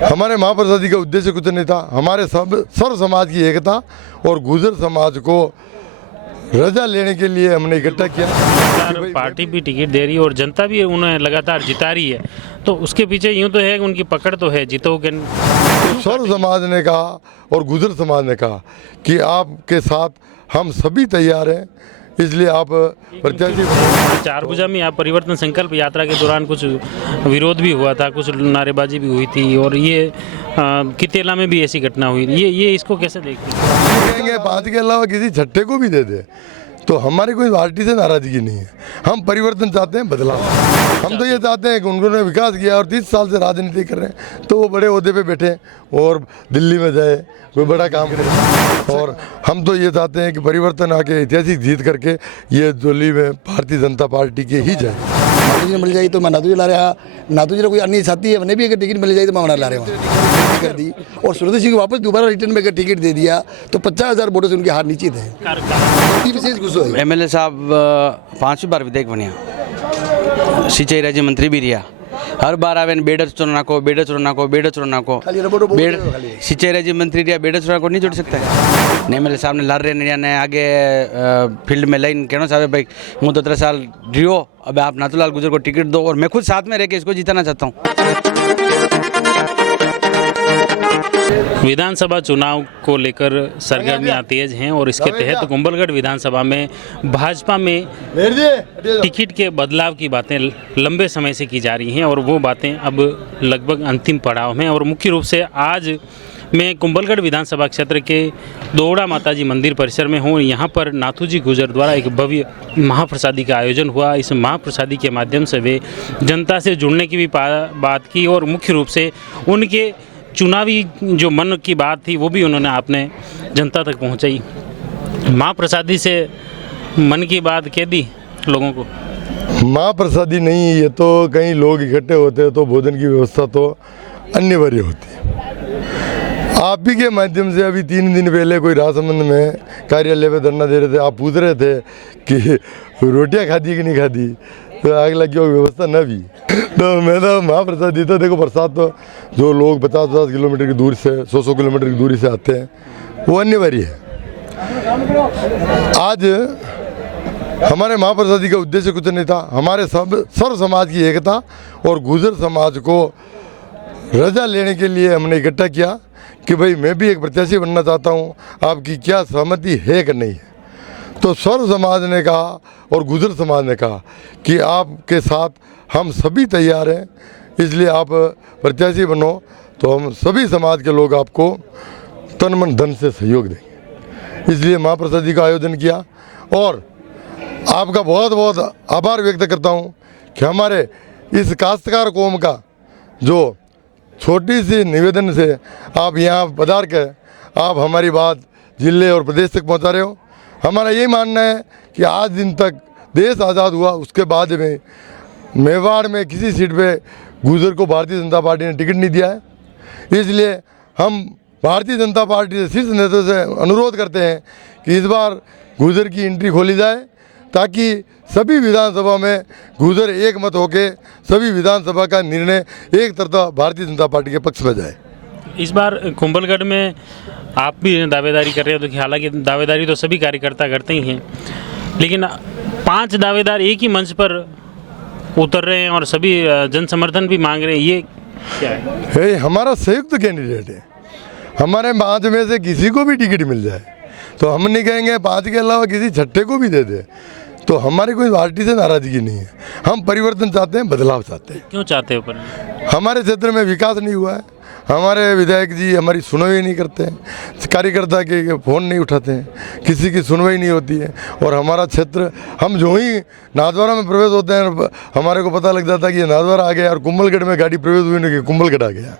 हमारे महाप्रसादी का उद्देश्य कुछ नहीं था, हमारे सर्व समाज की एकता और गुर्जर समाज को रजा लेने के लिए हमने इकट्ठा किया। पार्टी भी टिकट दे रही है और जनता भी उन्हें लगातार जिता रही है, तो उसके पीछे यूं तो है कि उनकी पकड़ तो है जीतोगे। तो सर्व समाज ने कहा और गुर्जर समाज ने कहा कि आपके साथ हम सभी तैयार हैं, इसलिए आप प्रत्याशी। चारभुजा में आप परिवर्तन संकल्प यात्रा के दौरान कुछ विरोध भी हुआ था, कुछ नारेबाजी भी हुई थी, और ये कितेला में भी ऐसी घटना हुई। ये इसको कैसे देखते हैं? कहेंगे 5 के अलावा किसी छठे को भी दे दे, तो हमारी कोई पार्टी से नाराजगी नहीं है। हम परिवर्तन चाहते हैं, बदलाव। हम तो ये चाहते हैं कि उन्होंने विकास किया और 30 साल से राजनीति कर रहे हैं, तो वो बड़े ओहदे पे बैठे और दिल्ली में जाए, कोई बड़ा काम करे। और हम तो ये चाहते हैं कि परिवर्तन आके ऐतिहासिक जीत करके ये दिल्ली में भारतीय जनता पार्टी के ही जाए। नाथू जी मिल जाए तो मैं नाथू जी ला रहा, नाथू जी कोई अन्य साथी है उन्हें भी अगर टिकट मिल जाए तो मैं वहाँ ला रहा हूँ कर दी, और सुरदेश जी को वापस दोबारा रिटर्न में अगर टिकट दे दिया तो 50,000 वोटों से उनके हार निश्चित है। विशेष गुस्सा है। MLA साहब 5वीं बार विधायक बनिया, सिंचाई राज्य मंत्री भी रहा। हर बार आवे बेडर चुनाव को सिंचाई राज्य मंत्री रहा, बेडर चुनाव को नहीं जोड़ सकता है। MLA साहब ने लार रहे ने आगे फील्ड में लाइन कहना साहब भाई हूँ तो 13 साल रियो, अब आप नाथूलाल गुर्जर को टिकट दो और मैं खुद साथ में रह के इसको जिताना चाहता हूँ। विधानसभा चुनाव को लेकर सरगर्मियां तेज हैं और इसके तहत कुंभलगढ़ विधानसभा में भाजपा में टिकट के बदलाव की बातें लंबे समय से की जा रही हैं और वो बातें अब लगभग अंतिम पड़ाव में। और मुख्य रूप से आज मैं कुंभलगढ़ विधानसभा क्षेत्र के दोड़ा माताजी मंदिर परिसर में हूँ। यहाँ पर नाथू जी गुर्जर द्वारा एक भव्य महाप्रसादी का आयोजन हुआ। इस महाप्रसादी के माध्यम से वे जनता से जुड़ने की भी बात की और मुख्य रूप से उनके चुनावी जो मन की बात थी वो भी उन्होंने अपने जनता तक पहुंचाई। महाप्रसादी से मन की बात कह दी लोगों को। महाप्रसादी नहीं, ये तो कहीं लोग इकट्ठे होते हैं तो भोजन की व्यवस्था तो अनिवार्य होती है। आप ही के माध्यम से अभी 3 दिन पहले कोई राजसमंद में कार्यालय पे धरना दे रहे थे, आप पूछ रहे थे कि रोटियां खाधी कि नहीं खाधी, तो आग लगी हो व्यवस्था न भी। तो मैं तो महाप्रसाद दी तो देखो, प्रसाद तो जो लोग 50-50 किलोमीटर की दूरी से 100-100 किलोमीटर की दूरी से आते हैं वो अनिवार्य है। आज हमारे महाप्रसादी का उद्देश्य कुछ नहीं था, हमारे सर्व समाज की एकता और गुर्जर समाज को रजा लेने के लिए हमने इकट्ठा किया कि भाई मैं भी एक प्रत्याशी बनना चाहता हूँ, आपकी क्या सहमति है कि नहीं है। तो सर्व समाज ने कहा और गुर्जर समाज ने कहा कि आपके साथ हम सभी तैयार हैं, इसलिए आप प्रत्याशी बनो, तो हम सभी समाज के लोग आपको तन मन धन से सहयोग देंगे। इसलिए महाप्रसादी का आयोजन किया और आपका बहुत बहुत आभार व्यक्त करता हूं कि हमारे इस काश्तकार कौम का जो छोटी सी निवेदन से आप यहाँ पधार कर आप हमारी बात जिले और प्रदेश तक पहुँचा रहे हो। हमारा यही मानना है कि आज दिन तक देश आज़ाद हुआ, उसके बाद में मेवाड़ में किसी सीट पे गुर्जर को भारतीय जनता पार्टी ने टिकट नहीं दिया है। इसलिए हम भारतीय जनता पार्टी से शीर्ष नेता से अनुरोध करते हैं कि इस बार गुर्जर की एंट्री खोली जाए, ताकि सभी विधानसभा में गुर्जर एक मत होके सभी विधानसभा का निर्णय एक तरफा भारतीय जनता पार्टी के पक्ष में जाए। इस बार कुंभलगढ़ में आप भी दावेदारी कर रहे हो, तो हालांकि दावेदारी तो सभी कार्यकर्ता करते ही हैं, लेकिन 5 दावेदार एक ही मंच पर उतर रहे हैं और सभी जन समर्थन भी मांग रहे हैं, ये क्या है? हमारा संयुक्त कैंडिडेट है, हमारे 5 में से किसी को भी टिकट मिल जाए तो हम नहीं कहेंगे 5 के अलावा किसी छठे को भी दे दे, तो हमारी कोई पार्टी से नाराजगी नहीं है। हम परिवर्तन चाहते हैं, बदलाव चाहते हैं। क्यों चाहते हो? हमारे क्षेत्र में विकास नहीं हुआ है, हमारे विधायक जी हमारी सुनवाई नहीं करते हैं, कार्यकर्ता के फ़ोन नहीं उठाते हैं, किसी की सुनवाई नहीं होती है। और हमारा क्षेत्र, हम जो ही नाथद्वारा में प्रवेश होते हैं हमारे को पता लग जाता है कि ये नाथद्वारा आ गया और कुंभलगढ़ में गाड़ी प्रवेश हुई नहीं कि कुंभलगढ़ आ गया।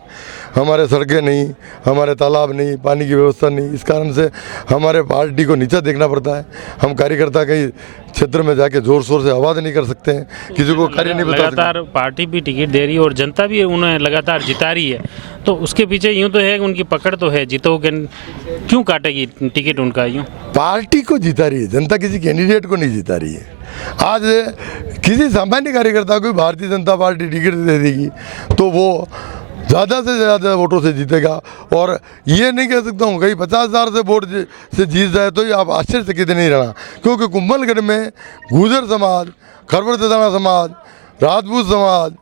हमारे सड़कें नहीं, हमारे तालाब नहीं, पानी की व्यवस्था नहीं, इस कारण से हमारे पार्टी को नीचा देखना पड़ता है। हम कार्यकर्ता कहीं क्षेत्र में जाके जोर शोर से आवाज़ नहीं कर सकते हैं, किसी को कार्य नहीं बता सकते। लगातार पार्टी भी टिकट दे रही है और जनता भी उन्हें लगातार जिता रही है, तो उसके पीछे यूं तो है कि उनकी पकड़ तो है, जीतोगे क्यों काटेगी टिकट उनका? यूँ पार्टी को जिता रही है जनता, किसी कैंडिडेट को नहीं जिता रही है। आज किसी सामान्य कार्यकर्ता को भारतीय जनता पार्टी टिकट दे देगी तो वो ज़्यादा से ज़्यादा वोटों से जीतेगा। और ये नहीं कह सकता हूँ कहीं 50,000 से वोट से जीत जाए तो ये आप आश्चर्यचकित नहीं रहना, क्योंकि कुंभलगढ़ में गुर्जर समाज, खरवर ददाना समाज, राजपूत समाज,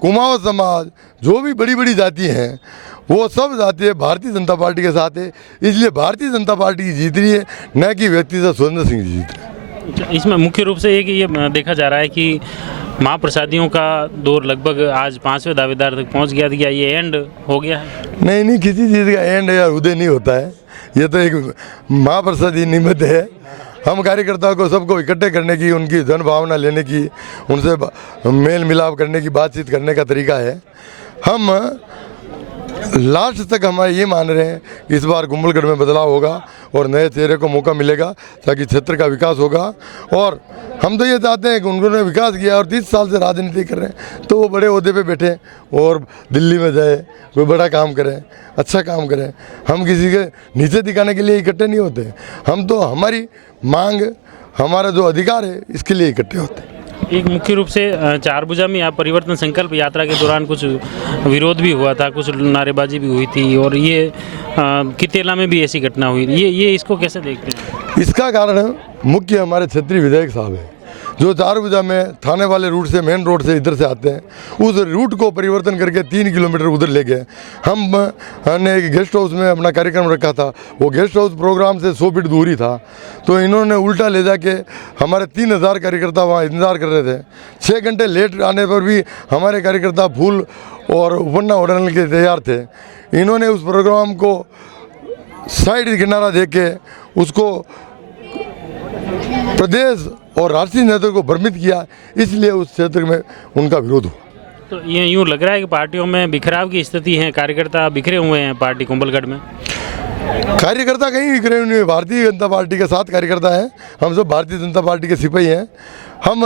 कुमाऊँ समाज, जो भी बड़ी बड़ी जाति हैं वो सब जाति भारतीय जनता पार्टी के साथ है। इसलिए भारतीय जनता पार्टी जीत रही है, न कि व्यक्ति से सुरेंद्र सिंह जी जीत रहे हैं। इसमें मुख्य रूप से ये देखा जा रहा है कि महाप्रसादियों का दौर लगभग आज 5वें दावेदार तक पहुंच गया था। क्या ये एंड हो गया है? नहीं, किसी चीज़ का एंड या उदय नहीं होता है। ये तो एक महाप्रसादी निमित्त है। हम कार्यकर्ताओं को सबको इकट्ठे करने की, उनकी जन भावना लेने की, उनसे मेल मिलाप करने की, बातचीत करने का तरीका है। हम लास्ट तक हम ये मान रहे हैं कि इस बार कुंभलगढ़ में बदलाव होगा और नए चेहरे को मौका मिलेगा ताकि क्षेत्र का विकास होगा। और हम तो ये चाहते हैं कि उन्होंने विकास किया और 30 साल से राजनीति कर रहे हैं तो वो बड़े ओहदे पे बैठे और दिल्ली में जाए, कोई बड़ा काम करें, अच्छा काम करें। हम किसी के नीचे दिखाने के लिए इकट्ठे नहीं होते। हम तो हमारी मांग, हमारा जो अधिकार है इसके लिए इकट्ठे होते हैं। एक मुख्य रूप से चारभुजा में आप परिवर्तन संकल्प यात्रा के दौरान कुछ विरोध भी हुआ था, कुछ नारेबाजी भी हुई थी और ये कितेला में भी ऐसी घटना हुई। ये इसको कैसे देखते हैं? इसका कारण मुख्य हमारे क्षेत्रीय विधायक साहब हैं, जो चारभुजा में थाने वाले रूट से, मेन रोड से इधर से आते हैं, उस रूट को परिवर्तन करके 3 किलोमीटर उधर ले गए। हमने एक गेस्ट हाउस में अपना कार्यक्रम रखा था, वो गेस्ट हाउस प्रोग्राम से 100 फीट दूरी था, तो इन्होंने उल्टा ले जाके हमारे 3000 कार्यकर्ता वहाँ इंतज़ार कर रहे थे। 6 घंटे लेट आने पर भी हमारे कार्यकर्ता फूल और उपन्ना उड़ाने के तैयार थे। इन्होंने उस प्रोग्राम को साइड किनारा देख के उसको प्रदेश और राष्ट्रीय नेताओं को भ्रमित किया, इसलिए उस क्षेत्र में उनका विरोध हुआ। तो ये यूँ लग रहा है कि पार्टियों में बिखराव की स्थिति है, कार्यकर्ता बिखरे हुए हैं पार्टी कुंभलगढ़ में। कार्यकर्ता कहीं बिखरे हुए नहीं, भारतीय जनता पार्टी के साथ कार्यकर्ता हैं। हम सब भारतीय जनता पार्टी के सिपाही हैं। हम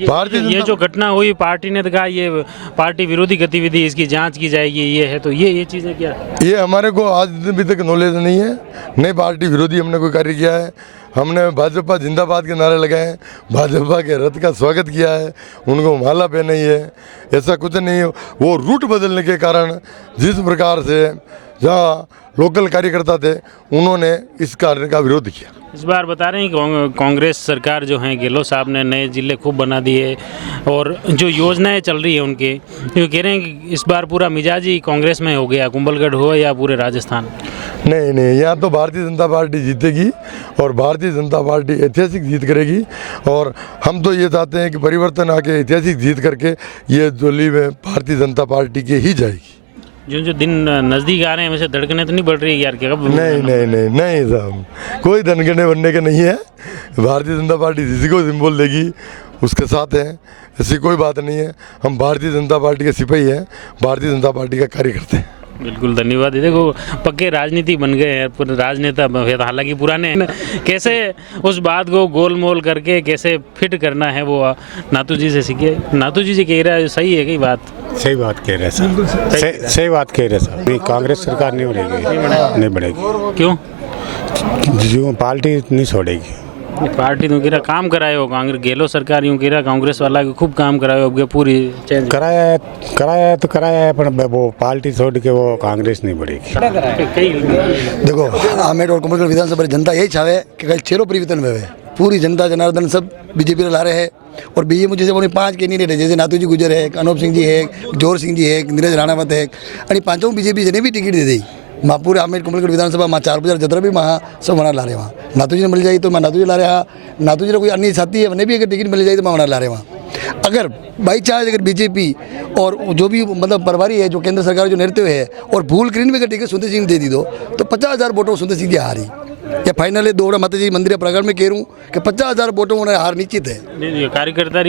भारतीय ये जो घटना हुई, पार्टी ने तो कहा ये पार्टी विरोधी गतिविधि, इसकी जांच की जाएगी, ये है। तो ये चीज़ें क्या, ये हमारे को आज अभी तक नॉलेज नहीं है। नई पार्टी विरोधी हमने कोई कार्य किया है। हमने भाजपा जिंदाबाद के नारे लगाए, भाजपा के रथ का स्वागत किया है, उनको माला पहनाई है, ऐसा कुछ नहीं है। वो रूट बदलने के कारण जिस प्रकार से जहाँ लोकल कार्यकर्ता थे उन्होंने इस कार्य का विरोध किया। इस बार बता रहे हैं कि कांग्रेस सरकार जो है, गहलोत साहब ने नए जिले खूब बना दिए और जो योजनाएं चल रही है उनके, ये कह रहे हैं कि इस बार पूरा मिजाज ही कांग्रेस में हो गया, कुंभलगढ़ हो या पूरे राजस्थान। नहीं, यहाँ तो भारतीय जनता पार्टी जीतेगी और भारतीय जनता पार्टी ऐतिहासिक जीत करेगी। और हम तो ये चाहते हैं कि परिवर्तन आके ऐतिहासिक जीत करके ये जोली में भारतीय जनता पार्टी की ही जाएगी। जो दिन नज़दीक आ रहे हैं वैसे धड़कने तो नहीं बढ़ रही है यार? क्या नहीं साहब, कोई धड़कने बनने के नहीं है। भारतीय जनता पार्टी जिसी को सिंबल देगी उसके साथ है, ऐसी कोई बात नहीं है। हम भारतीय जनता पार्टी के सिपाही हैं, भारतीय जनता पार्टी का कार्य करते हैं। बिल्कुल, धन्यवाद। देखो पक्के राजनीति बन गए हैं, पूरे राजनेता, हालांकि पुराने हैं। कैसे उस बात को गोलमोल करके कैसे फिट करना है वो नातू जी से सीखे। नातू जी कह रहा है, सही है कई बात? सही बात कह रहे सर, सही बात कह रहे सर। नहीं, कांग्रेस सरकार नहीं बढ़ेगी, नहीं बढ़ेगी। क्यों? जो पार्टी नहीं छोड़ेगी। पार्टी तो कह रहा काम कराए हो, कांग्रेस गहलोत सरकार यूँ कह रहा कांग्रेस वाला के खूब काम कराए हो, अब पूरी चेंज कराया है पर वो पार्टी छोड़ के वो कांग्रेस नहीं बढ़ेगी। देखो आमेर और कुंभलगढ़ विधानसभा जनता यही चाहे कि कल चेहरों परिवर्तन में पूरी जनता जनार्दन सब बीजेपी ला रहे हैं। और बीजेपी जैसे उन्हें 5 कैंडिडेट है, जैसे नातू जी गुजर है, अनूप सिंह जी है, जोर सिंह जी है, नीरज राणावत है, आणि 5 बीजेपी ने भी टिकट दे दी। माँ पूरे आमेर कुंभलगढ़ विधानसभा माँ 4,000 जतरा भी वहाँ सब वहाँ ला रहे वहाँ। नातू जी ने मिल जाए तो मैं नातू जी ला रहा, नातू जी ने कोई अन्य साथी है उन्हें भी अगर टिकट मिल जाए तो मैं वहाँ ला रहे वहाँ। अगर बाई चांस अगर बीजेपी और जो भी मतलब प्रभारी है, जो केंद्र सरकार जो नेतृत्व है, और भूल स्क्रीन में अगर टिकट सुंदर सिंह दे दी तो 50,000 वोटों सुंदर सिंह जी हारी। ये फाइनल है दौड़ा माता जी मंदिर प्रगट में कह रहा हूँ कि 50,000 वोटों उन्हें हार निश्चित है। कार्यकर्ता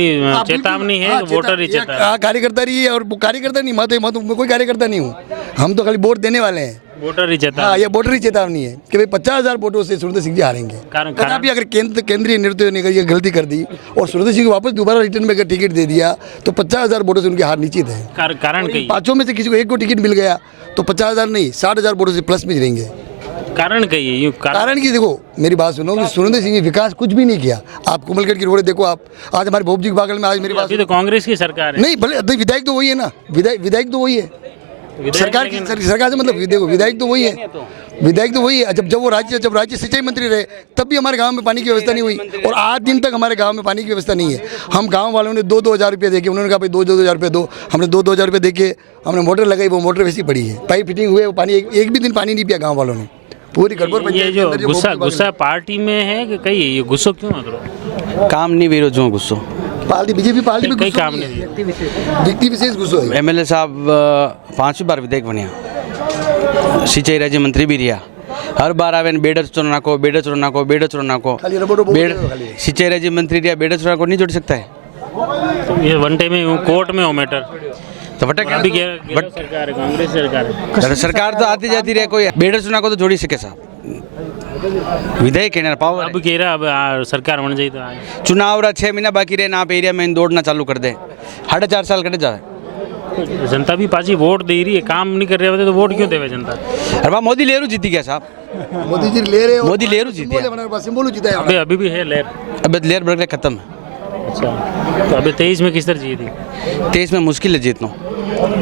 चेतावनी है, वोटर ही चेतावनी। हाँ, कार्यकर्ता ही है और कार्यकर्ता नहीं, मैं कोई कार्यकर्ता नहीं हूँ, हम तो खाली वोट देने वाले हैं। वोटर ही चेतावनी। हाँ, ये वोटर ही चेतावनी है कि भाई 50,000 वोटों से सुरेंद्र सिंह जी हारेंगे। कदापि अगर केंद्रीय नेतृत्व ने ये गलती कर दी और सुरेंद्र सिंह को वापस दोबारा रिटर्न में अगर टिकट दे दिया तो 50,000 वोटों से उनकी हार निश्चित है। कारण 5 में से किसी को एक को टिकट मिल गया तो 50,000 नहीं 60,000 वोटों से प्लस में रहेंगे। कारण कहिए। कारण की देखो मेरी बात सुनो कि सुरेंद्र सिंह ने विकास कुछ भी नहीं किया। आप कुंभलगढ़ की रोड देखो, आप आज हमारे भोप जी के बगल में आज मेरी बात तो कांग्रेस की सरकार है। नहीं, भले विधायक तो वही है ना, विधायक तो वही है। सरकार की सरकार से मतलब देखो विधायक तो वही है, विधायक तो वही है। जब वो राज्य सिंचाई मंत्री रहे तब भी हमारे गांव में पानी की व्यवस्था नहीं हुई, और आज दिन तक हमारे गांव में पानी की व्यवस्था नहीं है। हम गांव वालों ने 2-2 हज़ार रुपये देके, उन्होंने कहा भाई 2-2 हज़ार रुपये दो, हमने 2-2 हज़ार रुपये देके हमने मोटर लगाई, वो मोटर वैसी पड़ी है, पाइप फिटिंग हुए, वो पानी एक भी दिन पानी नहीं पिया गाँव वालों ने। पूरी गड़बड़ ये जो गुस्सा पार्टी में है कि कहीं ये गुस्सो क्यों है? काम नहीं भी जो गुस्सो पार्टी बीजेपी पार्टी में कई गुस्सा काम नहीं है, नहीं व्यक्ति विशेष गुस्सा है। एमएलए साहब 5वीं बार विधायक बनिया, सिंचाई राज्य मंत्री भी रहा, हर बार आवे बेडर चोर नाको, बेडर चोर नाको, बेडर चोर नाको, खाली रबड़ो बोल बेड रहे हो खाली। सिंचाई राज्य मंत्री रहा, बेडर चोर को नहीं जोड़ सकता है। तो ये वनटे में कोर्ट में हो मैटर, तो बट अभी सरकार है, कांग्रेस सरकार है। सरकार तो आती जाती रहे, कोई बेडर चुना को तो जोड़ी सके साहब, विधायक है ना पावर। अब कह रहा अब सरकार बन जाए तो आए। चुनाव रहा 6 महीना बाकी रहे ना, आप एरिया में दौड़ना चालू कर दे, 4.5 साल कटे जाए। जनता भी पाजी वोट दे रही है, काम नहीं कर रहे होते तो वोट क्यों देवे जनता? अरे वाह, मोदी लेरू जीती गया साहब, मोदी जी ले रहे हो, मोदी लेरू जीती है। हमारे पास सिंबल जीता है। अभी भी है लहर। अब लेर बरगले खत्म है। अच्छा, तो अभी 23 में किस तरह जीती? 23 में मुश्किल है जीतना,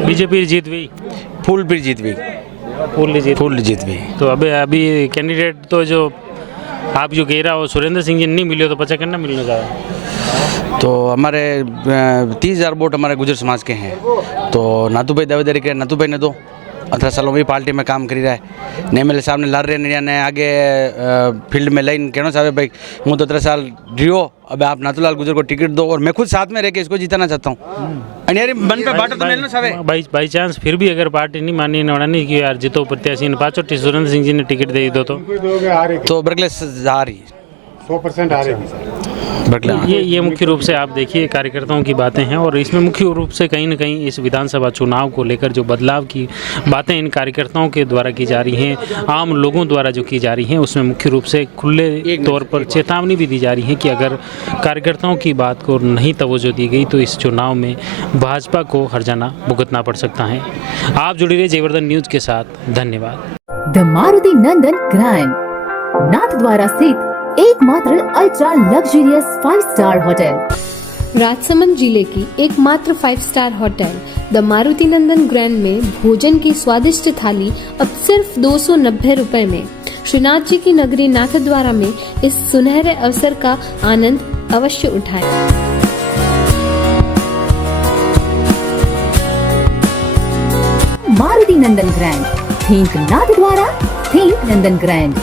बीजेपी जीत गई, फुल फिर जीत भी, फुल जीत भी। तो अभी कैंडिडेट तो जो आप जो कह रहा हो सुरेंद्र सिंह जी नहीं मिले तो पचा करना मिलने का। तो हमारे 30,000 वोट हमारे गुजर समाज के हैं, तो नातू भाई दावेदारी करे, नातू भाई ने दो 18 सालों में पार्टी में काम करी रहा है, ने एमएलए साहब ने लार रहे ने आगे फील्ड में लाइन कहना साहब भाई हूँ तो 13 साल रियो, अब आप नातूलाल गुजर को टिकट दो और मैं खुद साथ में रह के इसको जिताना चाहता हूँ। यार मन पे बाटा तो मिलना साहब। बाई चांस फिर भी अगर पार्टी नहीं मानी नहीं कि यार जितो प्रत्याशी ने 5 सुरेंद्र सिंह जी ने टिकट दे दो तो बरगले आ रही 100% आ रही बरगले। ये मुख्य रूप से आप देखिए कार्यकर्ताओं की बातें हैं, और इसमें मुख्य रूप से कहीं न कहीं इस विधानसभा चुनाव को लेकर जो बदलाव की बातें इन कार्यकर्ताओं के द्वारा की जा रही हैं, आम लोगों द्वारा जो की जा रही हैं, उसमें मुख्य रूप से खुले तौर पर चेतावनी भी दी जा रही है कि अगर कार्यकर्ताओं की बात को नहीं तवज्जो दी गई तो इस चुनाव में भाजपा को हर्जाना भुगतना पड़ सकता है। आप जुड़े रहिए जयवर्धन न्यूज के साथ, धन्यवाद। The Maruti Nandan grand, Nathdwara स्थित एकमात्र ultra luxurious 5 star hotel, Rajsamand जिले की एकमात्र 5 star hotel the Maruti Nandan grand में भोजन की स्वादिष्ट थाली अब सिर्फ 290 रुपए में। श्रीनाथ जी की नगरी नाथद्वारा में इस सुनहरे अवसर का आनंद अवश्य उठाएं। मारुति नंदन ग्रैंड, थिंक नाथद्वारा, थिंक नंदन ग्रैंड।